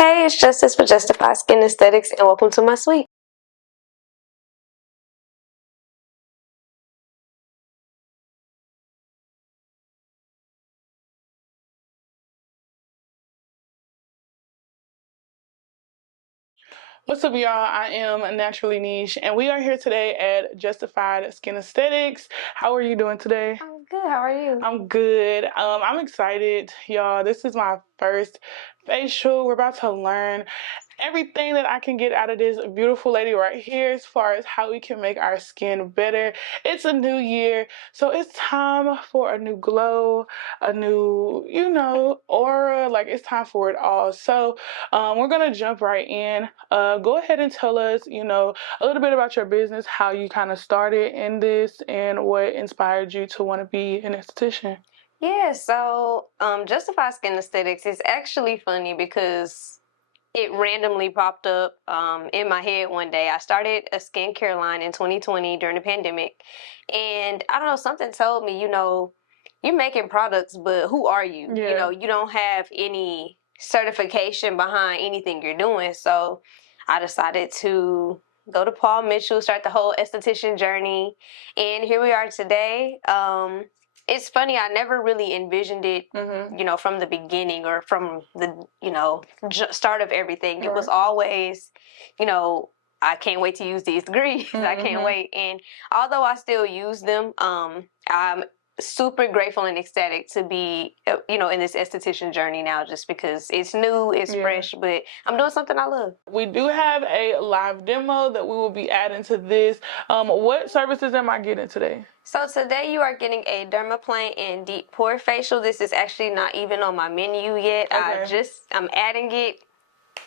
Hey, it's Justice with Justify Skin Aesthetics, and welcome to my suite. What's up, y'all? I am Naturally Nesh, and we are here today at Justified Skin Aesthetics. How are you doing today? I'm good. How are you? I'm good. I'm excited, y'all. This is my first facial. We're about to learn everything that I can get out of this beautiful lady right here as far as how we can make our skin better. It's a new year, so it's time for a new glow, a new, aura. Like, it's time for it all. So we're going to jump right in. Go ahead and tell us, a little bit about your business, how you kind of started in this, and what inspired you to want to be an esthetician. Yeah, so Justify Skin Aesthetics is actually funny because it randomly popped up in my head one day. I started a skincare line in 2020 during the pandemic, and I don't know, something told me, you're making products, but who are you? Yeah. You don't have any certification behind anything you're doing. So I decided to go to Paul Mitchell, start the whole esthetician journey, and here we are today. It's funny, I never really envisioned it, from the beginning or from the, start of everything. It was always, I can't wait to use these degrees. I can't wait. And although I still use them, I'm super grateful and ecstatic to be, in this esthetician journey now, just because it's new, it's fresh, but I'm doing something I love. We do have a live demo that we will be adding to this. What services am I getting today? So today you are getting a dermaplane and deep pore facial. This is actually not even on my menu yet. Okay. I'm adding it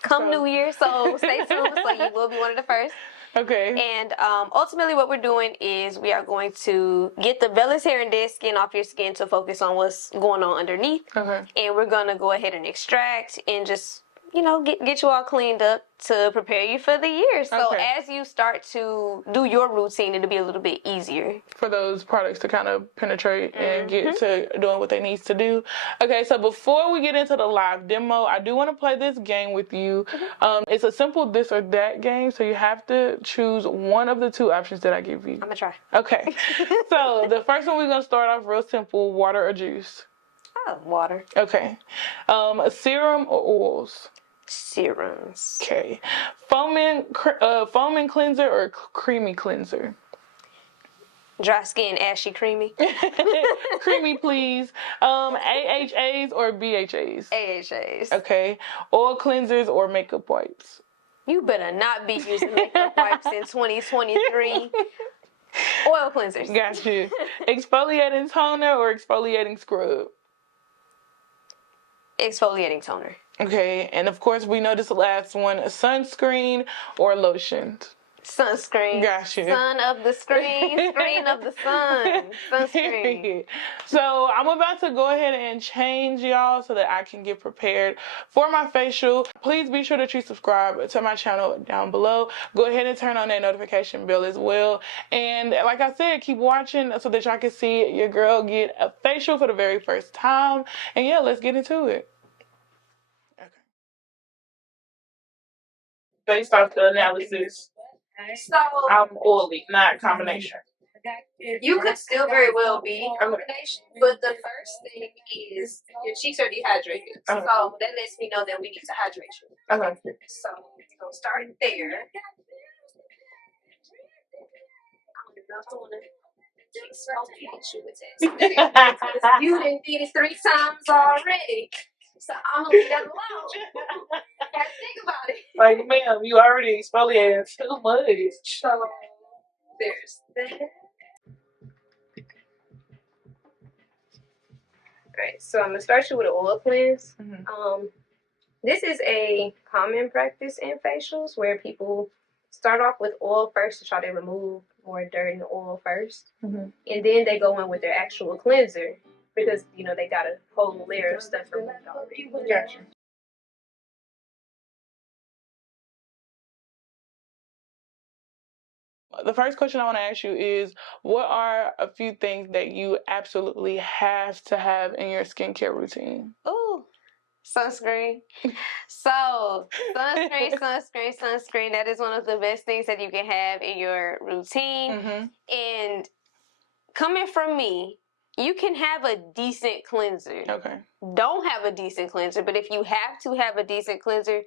come New Year, so stay tuned. So you will be one of the first. Okay. And ultimately what we're doing is we are going to get the vellus hair and dead skin off your skin to focus on what's going on underneath. Okay. And we're going to go ahead and extract and just, get you all cleaned up to prepare you for the year. So as you start to do your routine, it'll be a little bit easier for those products to kind of penetrate and get to doing what they need to do. Okay, so before we get into the live demo, I do want to play this game with you. It's a simple this or that game, so you have to choose one of the two options that I give you. I'm gonna try. Okay. So the first one, we're gonna start off real simple: water or juice. Oh, water. Okay. Serum or oils. Serums. Okay. Foaming cleanser or creamy cleanser. Dry skin, ashy, creamy. Creamy, please. AHAs or BHAs? AHAs. Okay. Oil cleansers or makeup wipes? You better not be using makeup wipes in 2023. Oil cleansers. Got you. Exfoliating toner or exfoliating scrub? Exfoliating toner. Okay. And of course, we know this last one: sunscreen or lotion? Sunscreen. Got you. Sun of the screen, screen of the sun. Sunscreen. So I'm about to go ahead and change, y'all, so that I can get prepared for my facial. Please be sure that you subscribe to my channel down below. Go ahead and turn on that notification bell as well. And like I said, keep watching so that y'all can see your girl get a facial for the very first time. And yeah, let's get into it. Okay. Based off the analysis, So I'm oily, not combination. You could still very well be combination, but the first thing is your cheeks are dehydrated. So that lets me know that we need to hydrate you. Okay. So we're gonna start there. You done did it 3 times already. So I'm gonna leave that alone. Gotta think about it. Like, ma'am, you already exfoliated too much. So there's that. Alright, so I'm gonna start you with an oil cleanse. This is a common practice in facials where people start off with oil first to try to remove more dirt in the oil first, and then they go in with their actual cleanser because they got a whole layer of stuff removed already. Gotcha. The first question I want to ask you is, what are a few things that you absolutely have to have in your skincare routine? Ooh, Sunscreen. So, sunscreen. That is one of the best things that you can have in your routine. Mm-hmm. And coming from me, you can have a decent cleanser. Okay. Don't have a decent cleanser, but if you have to have a decent cleanser,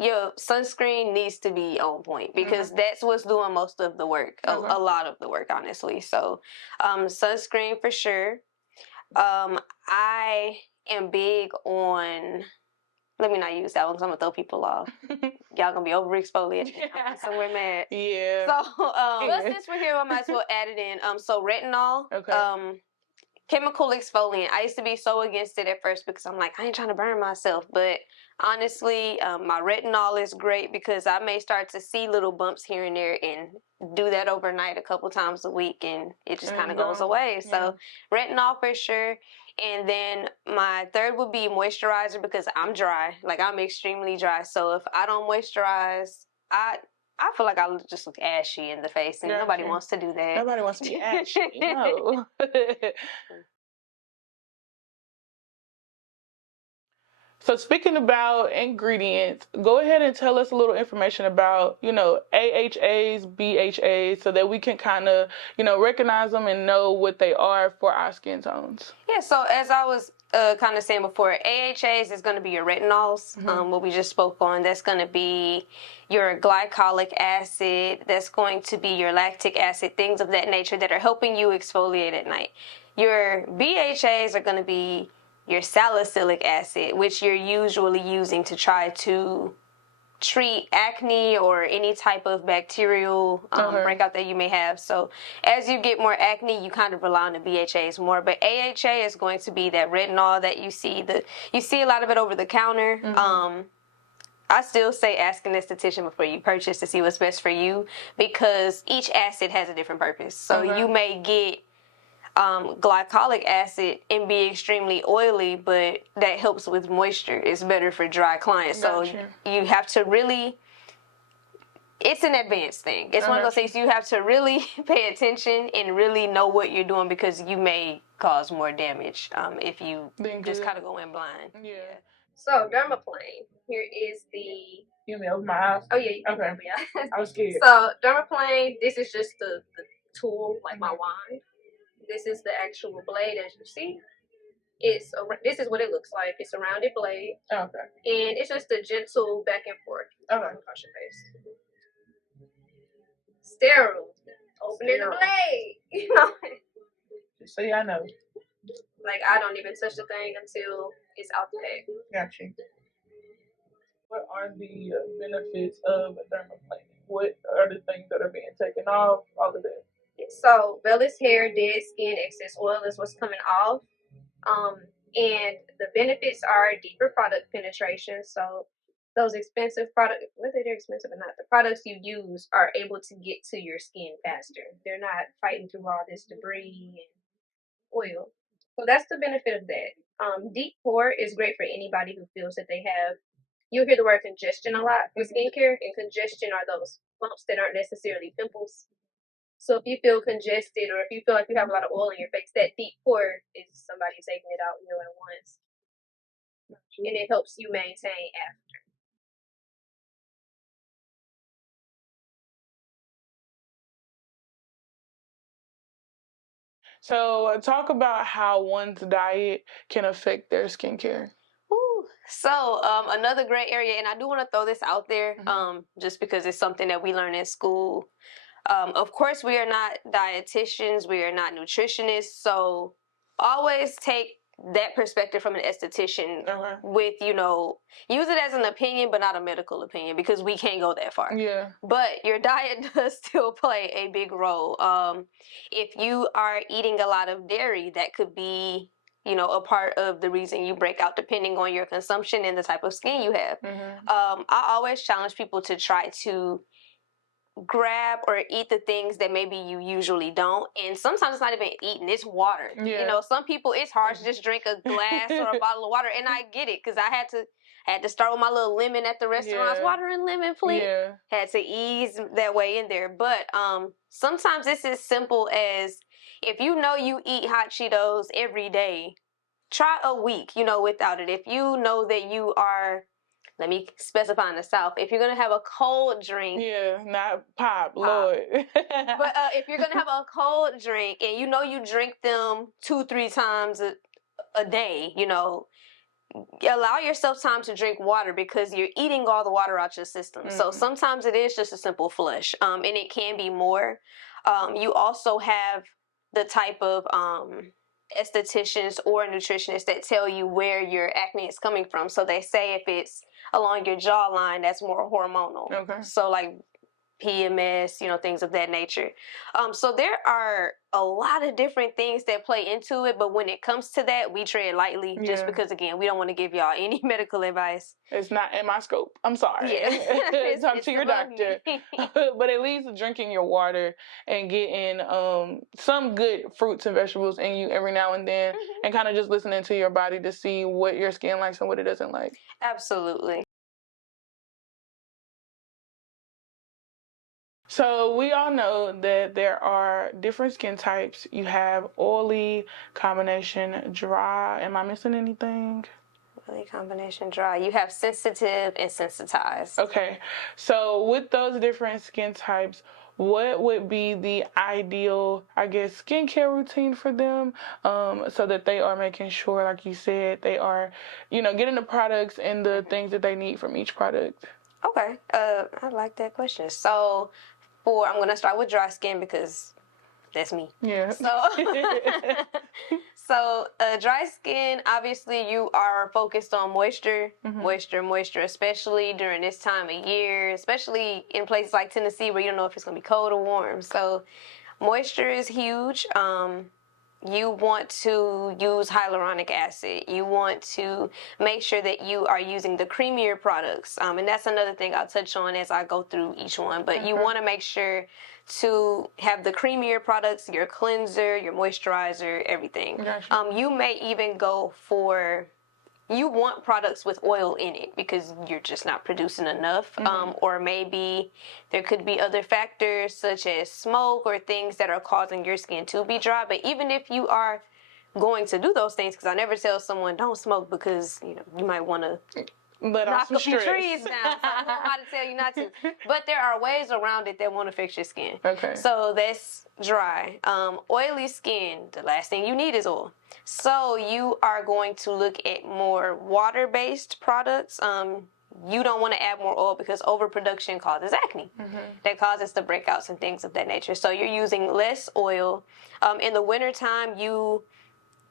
your sunscreen needs to be on point because that's what's doing most of the work, a lot of the work, honestly. So, sunscreen for sure. I am big on. Let me not use that one because I'm gonna throw people off. Y'all gonna be overexfoliated. So we're mad. Yeah. So but since we're here, I might as well add it in. So retinol. Okay. Chemical exfoliant. I used to be so against it at first because I'm like, I ain't trying to burn myself. But honestly, my retinol is great because I may start to see little bumps here and there and do that overnight a couple times a week and it just kind of goes away. Yeah. So retinol for sure. And then my third would be moisturizer because I'm dry. Like I'm extremely dry. So if I don't moisturize, I feel like I just look ashy in the face, and nobody wants to do that. Nobody wants to be ashy. No. So speaking about ingredients, go ahead and tell us a little information about, AHAs, BHAs, so that we can kind of, recognize them and know what they are for our skin tones. Yeah, so as I was kind of saying before, AHAs is going to be your retinols, what we just spoke on. That's going to be your glycolic acid. That's going to be your lactic acid, things of that nature that are helping you exfoliate at night. Your BHAs are going to be your salicylic acid, which you're usually using to try to treat acne or any type of bacterial breakout that you may have. So as you get more acne, you kind of rely on the BHAs more. But AHA is going to be that retinol that you see. You see a lot of it over the counter. I still say ask an esthetician before you purchase to see what's best for you because each acid has a different purpose. So you may get glycolic acid and be extremely oily, but that helps with moisture. It's better for dry clients. So you have to really, it's an advanced thing. It's one of those things you have to really pay attention and really know what you're doing because you may cause more damage if you just kind of go in blind. Yeah. So dermaplane, here is the... You mean open my eyes? Oh yeah, you can okay. I was scared. So dermaplane, this is just the tool, like my wand. This is the actual blade, as you see. This is what it looks like. It's a rounded blade. Okay. And it's just a gentle back and forth. Okay. Wash your face. Sterile. Opening the blade. You know? So yeah, I know. Like I don't even touch the thing until it's out the bag. Gotcha. What are the benefits of dermaplaning? What are the things that are being taken off? All of that. So vellus hair, dead skin, excess oil is what's coming off. And the benefits are deeper product penetration. So those expensive products, whether they're expensive or not, the products you use are able to get to your skin faster. They're not fighting through all this debris and oil. So that's the benefit of that. Deep pore is great for anybody who feels that they have, you'll hear the word congestion a lot with skincare, and congestion are those bumps that aren't necessarily pimples. So if you feel congested or if you feel like you have a lot of oil in your face, that deep pore is somebody taking it out, at once. And it helps you maintain after. So talk about how one's diet can affect their skincare. So another great area, and I do want to throw this out there just because it's something that we learn in school. Of course, we are not dietitians, we are not nutritionists, so always take that perspective from an esthetician with, use it as an opinion, but not a medical opinion because we can't go that far. Yeah. But your diet does still play a big role. If you are eating a lot of dairy, that could be, a part of the reason you break out depending on your consumption and the type of skin you have. I always challenge people to try to grab or eat the things that maybe you usually don't, and sometimes it's not even eating, it's water. Some people it's hard to just drink a glass or a bottle of water, and I get it because I had to start with my little lemon at the restaurants. Water and lemon, please. Had to ease that way in there, but sometimes it's as simple as if you eat hot Cheetos every day, try a week, without it. If you know that you are, let me specify in the South, if you're going to have a cold drink. Yeah, not pop. Lord. But if you're going to have a cold drink and you drink them 2-3 times a day, allow yourself time to drink water because you're eating all the water out your system. So sometimes it is just a simple flush, and it can be more. You also have the type of estheticians or nutritionists that tell you where your acne is coming from. So they say if it's along your jawline, that's more hormonal. Okay. So like PMS, things of that nature. So there are a lot of different things that play into it, but when it comes to that, we tread lightly just because, again, we don't want to give y'all any medical advice. It's not in my scope. I'm sorry. Yeah. Talk to your doctor. But at least drinking your water and getting some good fruits and vegetables in you every now and then, and kind of just listening to your body to see what your skin likes and what it doesn't like. Absolutely. So we all know that there are different skin types. You have oily, combination, dry. Am I missing anything? Oily, combination, dry. You have sensitive and sensitized. Okay. So with those different skin types, what would be the ideal, I guess, skincare routine for them, so that they are making sure, like you said, they are, getting the products and the things that they need from each product? Okay. I like that question. So I'm going to start with dry skin because that's me. Yeah. So dry skin, obviously you are focused on moisture, moisture, especially during this time of year, especially in places like Tennessee where you don't know if it's going to be cold or warm. So moisture is huge. You want to use hyaluronic acid. You want to make sure that you are using the creamier products. And that's another thing I'll touch on as I go through each one. But you want to make sure to have the creamier products, your cleanser, your moisturizer, everything. Gotcha. You may even go for... You want products with oil in it because you're just not producing enough. Or maybe there could be other factors such as smoke or things that are causing your skin to be dry. But even if you are going to do those things, because I never tell someone don't smoke because you might want to knock a few trees down. So I don't know how to tell you not to. But there are ways around it that won't affect your skin. Okay. So that's dry. Oily skin, the last thing you need is oil. So you are going to look at more water-based products. You don't want to add more oil because overproduction causes acne. That causes the breakouts and things of that nature. So you're using less oil. In the wintertime, you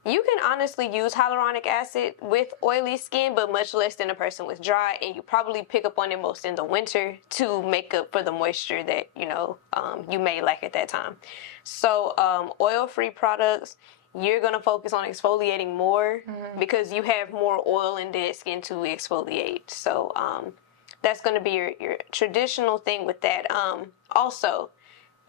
can honestly use hyaluronic acid with oily skin, but much less than a person with dry, and you probably pick up on it most in the winter to make up for the moisture that, you may lack at that time. So oil-free products, you're going to focus on exfoliating more because you have more oil and dead skin to exfoliate. So that's going to be your traditional thing with that. Also,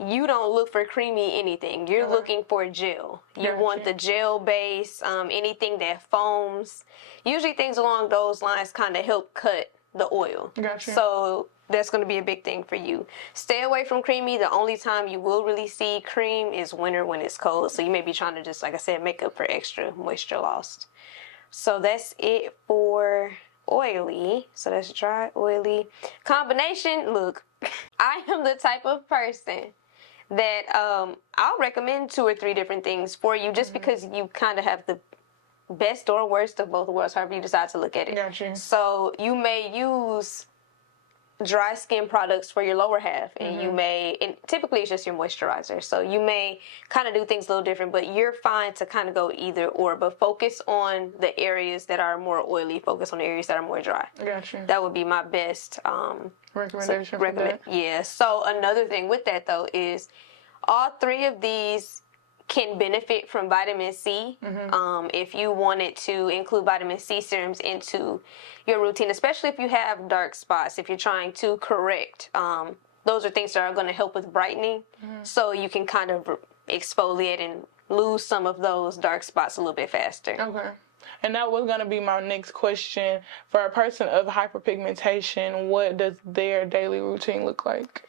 you don't look for creamy anything. You're looking for gel. You want the gel base, anything that foams. Usually things along those lines kind of help cut the oil. Gotcha. So that's going to be a big thing for you. Stay away from creamy. The only time you will really see cream is winter when it's cold. So you may be trying to just, like I said, make up for extra moisture lost. So that's it for oily. So that's dry, oily. Combination, look, I am the type of person that I'll recommend 2 or 3 different things for you just because you kind of have the best or worst of both worlds, however you decide to look at it. Gotcha. So you may use dry skin products for your lower half, and you may, and typically it's just your moisturizer, so you may kind of do things a little different, but you're fine to kind of go either or, but focus on the areas that are more oily, focus on the areas that are more dry. Gotcha. That would be my best recommendation. Yeah. So another thing with that though is all 3 of these can benefit from vitamin C. If you wanted to include vitamin C serums into your routine, especially if you have dark spots, if you're trying to correct, those are things that are going to help with brightening. So you can kind of exfoliate and lose some of those dark spots a little bit faster. Okay. And that was going to be my next question. For a person of hyperpigmentation, what does their daily routine look like?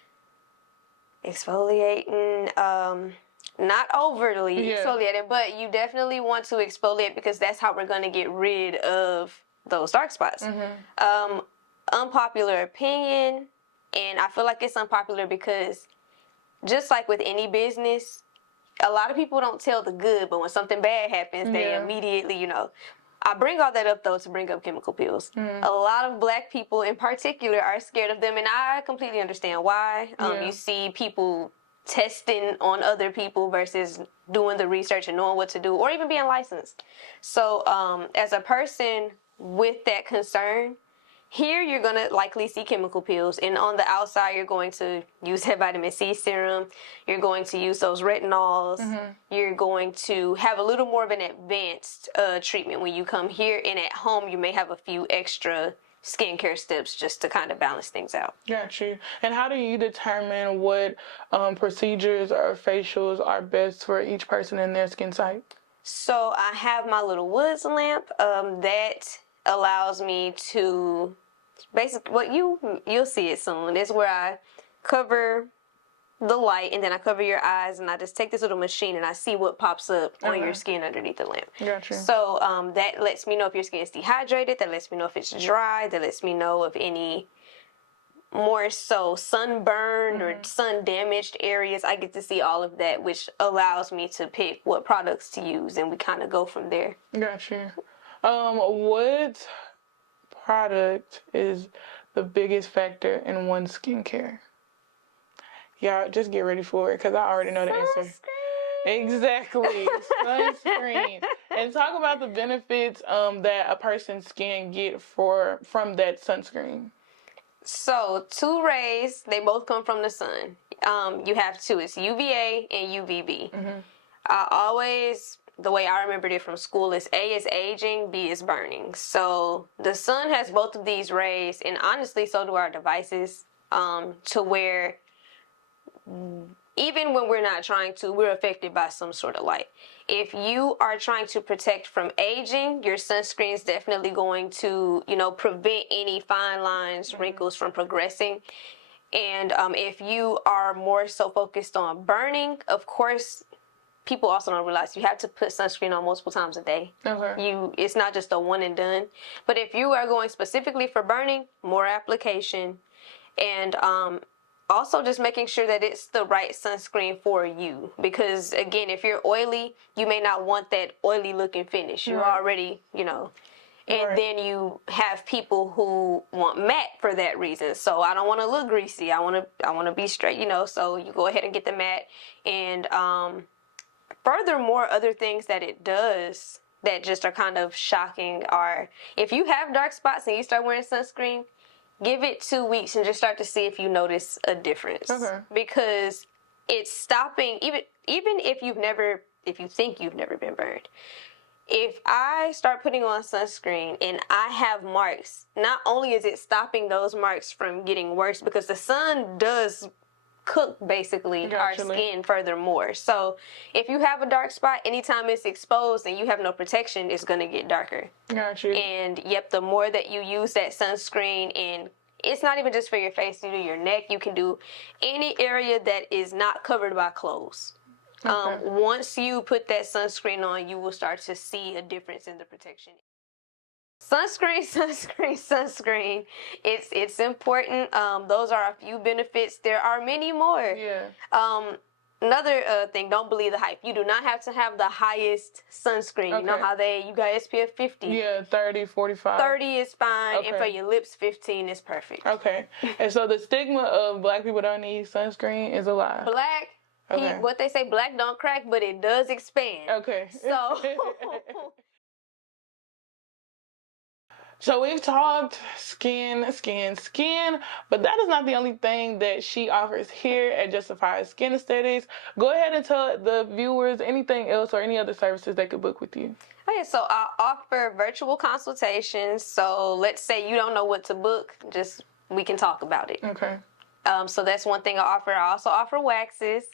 Exfoliating, not overly Yeah. exfoliated, but you definitely want to exfoliate because that's how we're going to get rid of those dark spots. Unpopular opinion, and I feel like it's unpopular because just like with any business, a lot of people don't tell the good, but when something bad happens, they immediately, you know. I bring all that up, though, to bring up chemical peels. A lot of black people in particular are scared of them, and I completely understand why. You see people testing on other people versus doing the research and knowing what to do, or even being licensed. So as a person with that concern, here you're going to likely see chemical peels, and on the outside you're going to use that vitamin C serum, you're going to use those retinols, you're going to have a little more of an advanced treatment when you come here, and at home you may have a few extra skincare steps just to kind of balance things out. Got you. And how do you determine what procedures or facials are best for each person in their skin type? So I have my little woods lamp that allows me to basically, what you'll see it soon, is where I cover the light, and then I cover your eyes, and I just take this little machine and I see what pops up on your skin underneath the lamp. Gotcha. So that lets me know if your skin is dehydrated, that lets me know if it's dry, that lets me know if any more so sunburned or sun damaged areas. I get to see all of that, which allows me to pick what products to use, and we kind of go from there. Gotcha. What product is the biggest factor in one's skincare? Yeah, just get ready for it, because I already know the answer. Exactly. Sunscreen. And talk about the benefits that a person's skin get from that sunscreen. So 2 rays, they both come from the sun. You have 2. It's UVA and UVB. The way I remembered it from school is A is aging, B is burning. So the sun has both of these rays, and honestly, so do our devices, to where even when we're not trying to, we're affected by some sort of light. If you are trying to protect from aging, your sunscreen is definitely going to, prevent any fine lines, wrinkles from progressing. And if you are more so focused on burning, of course, people also don't realize you have to put sunscreen on multiple times a day. It's not just a one and done. But if you are going specifically for burning, more application, and also just making sure that it's the right sunscreen for you. Because again, if you're oily, you may not want that oily looking finish. You're already, and then you have people who want matte for that reason. So I don't want to look greasy. I want to be straight, so you go ahead and get the matte. And furthermore, other things that it does that just are kind of shocking are, if you have dark spots and you start wearing sunscreen, give it 2 weeks and just start to see if you notice a difference. Because it's stopping, even if you think you've never been burned. If I start putting on sunscreen and I have marks, not only is it stopping those marks from getting worse, because the sun does cook basically our skin furthermore. So if you have a dark spot, anytime it's exposed and you have no protection, it's going to get darker. Gotcha. And the more that you use that sunscreen, and it's not even just for your face, you do your neck, you can do any area that is not covered by clothes. Once you put that sunscreen on, you will start to see a difference in the protection. Sunscreen. It's important. Those are a few benefits. There are many more. Another thing, don't believe the hype. You do not have to have the highest sunscreen. You know how you got SPF 50. Yeah, 30, 45. 30 is fine, and for your lips, 15 is perfect. Okay. And so the stigma of black people don't need sunscreen is a lie. What they say, black don't crack, but it does expand. Okay. So... So we've talked skin, but that is not the only thing that she offers here at Justified Skin Aesthetics. Go ahead and tell the viewers anything else or any other services they could book with you. Okay, so I offer virtual consultations. So let's say you don't know what to book, we can talk about it. Okay. So that's one thing I offer. I also offer waxes.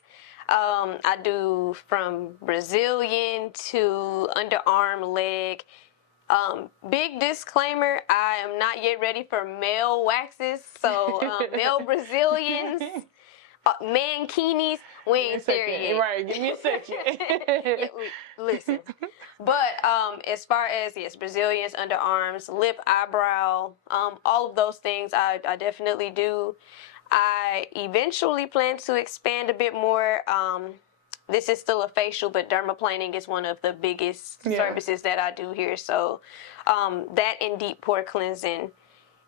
I do from Brazilian to underarm, leg. Big disclaimer, I am not yet ready for male waxes, so male Brazilians, mankinis, we ain't there yet. Right, give me a second. Yeah, listen. But as far as, yes, Brazilians, underarms, lip, eyebrow, all of those things I definitely do. I eventually plan to expand a bit more. This is still a facial, but dermaplaning is one of the biggest services that I do here. So that and deep pore cleansing.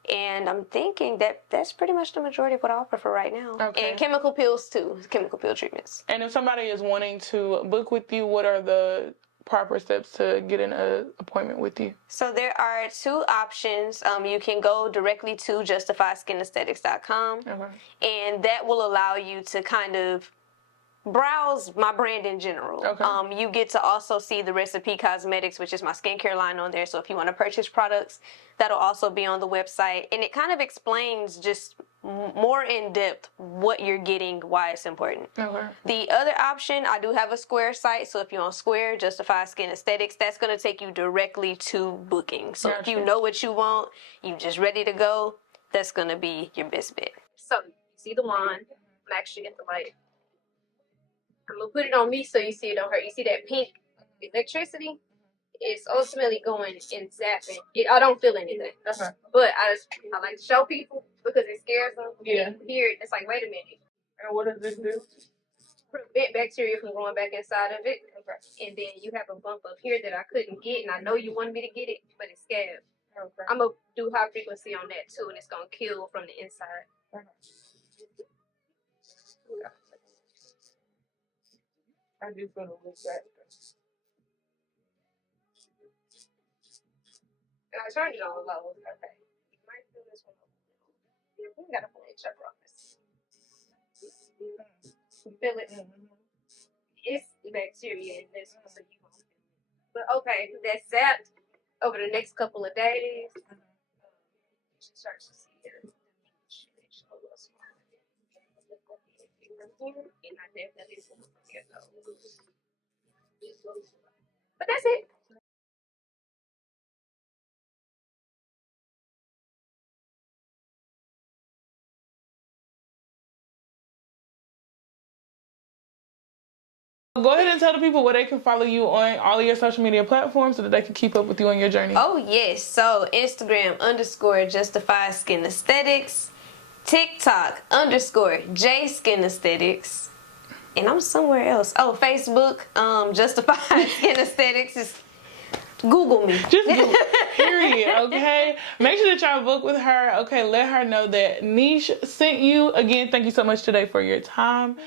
And I'm thinking that that's pretty much the majority of what I offer for right now. Okay. And chemical peels too, chemical peel treatments. And if somebody is wanting to book with you, what are the proper steps to get an appointment with you? So there are two options. You can go directly to justifyskinnesthetics.com, and that will allow you to kind of browse my brand in general. Okay. You get to also see the Recipe Cosmetics, which is my skincare line on there. So if you want to purchase products, that'll also be on the website. And it kind of explains just more in depth what you're getting, why it's important. Okay. The other option, I do have a Square site. So if you're on Square, Justify Skin Aesthetics, that's going to take you directly to booking. So if you know what you want, you're just ready to go, that's going to be your best bet. So you see the wand. I'm actually get the light. I'm going to put it on me so you see it on her. You see that pink electricity? It's ultimately going and zapping. I don't feel anything. Okay. But I like to show people because it scares them. Yeah. Here, it's like, wait a minute. And what does this do? Prevent bacteria from going back inside of it. Okay. And then you have a bump up here that I couldn't get, and I know you wanted me to get it, but it's scabbed. Okay. I'm going to do high frequency on that too, and it's going to kill from the inside. Okay. I do feel a little sad. And I turned it on low. Okay. You might feel this one. We got to flinch, I promise. Feel it? Mm-hmm. It's bacteria in this one, so you won't feel it. But okay, that's zapped over the next couple of days. You should start to see it. And I definitely but that's it. Go ahead and tell the people where they can follow you on all of your social media platforms so that they can keep up with you on your journey. Oh, yes. So Instagram _ Justify Skin Aesthetics. TikTok _ J Skin Aesthetics. And I'm somewhere else. Oh, Facebook, Justify Skin Aesthetics. Just Google me. Just Google, period, okay? Make sure that y'all book with her. Okay, let her know that Nesh sent you. Again, thank you so much today for your time.